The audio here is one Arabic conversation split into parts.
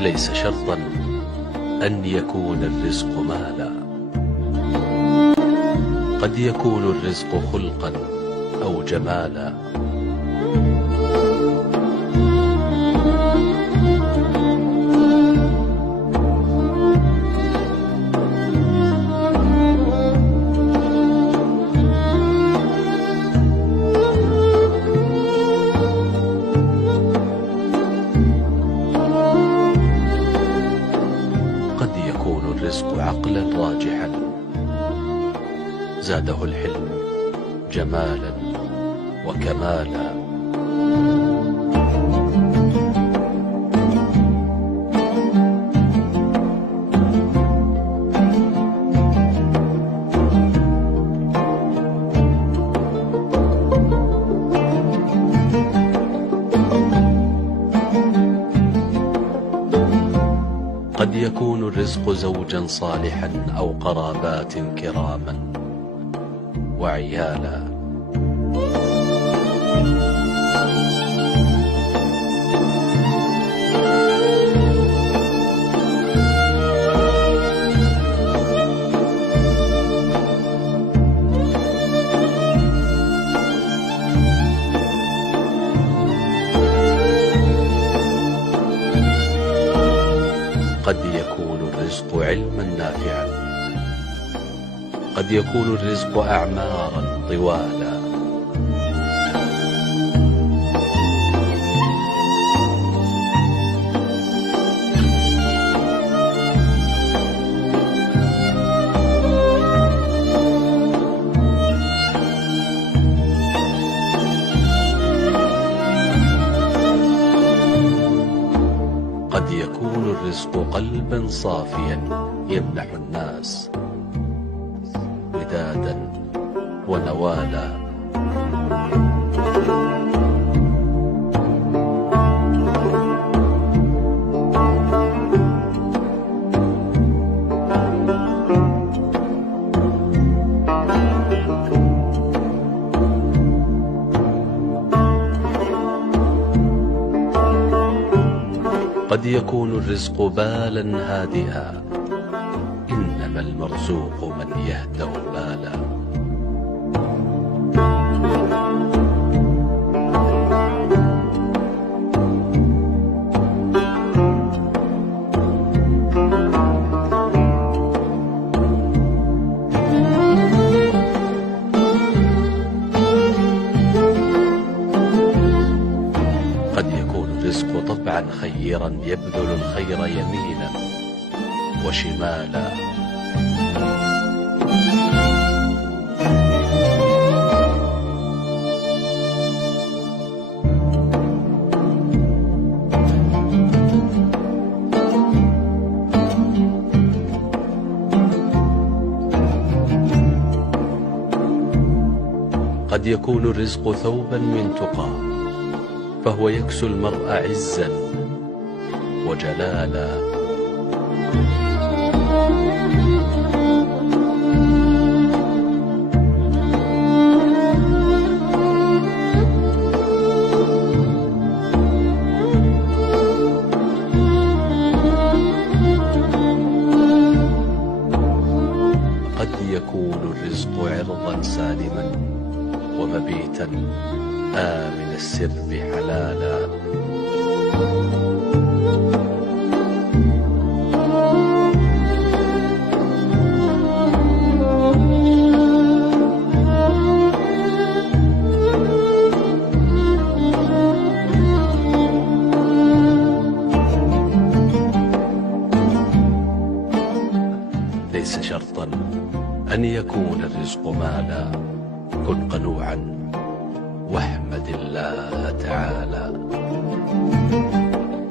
ليس شرطا أن يكون الرزق مالا، قد يكون الرزق خلقا أو جمالا. الرزق عقلا راجحا زاده الحلم جمالا وكمالا. قد يكون الرزق زوجا صالحا أو قرابات كراما وعيالا. قد يكون الرزق علما نافعا، قد يكون الرزق أعمارا طوالا. قد يكون الرزق قلبا صافيا يمنح الناس ودادا ونوالا. قد يكون الرزق بالا هادئا، إنما المرزوق من يهدأ بالا. الرزق طبعا خيرا يبذل الخير يمينا وشمالا. قد يكون الرزق ثوبا من تقى، فهو يكسو المرء عزا وجلالا. قد يكون الرزق عرضا سالما ومبيتا آمن السر حلالا. ليس شرطا أن يكون الرزق مالا. كن قنوعا واحمد الله تعالى.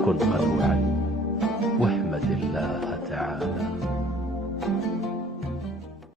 كن قنوعا واحمد الله تعالى.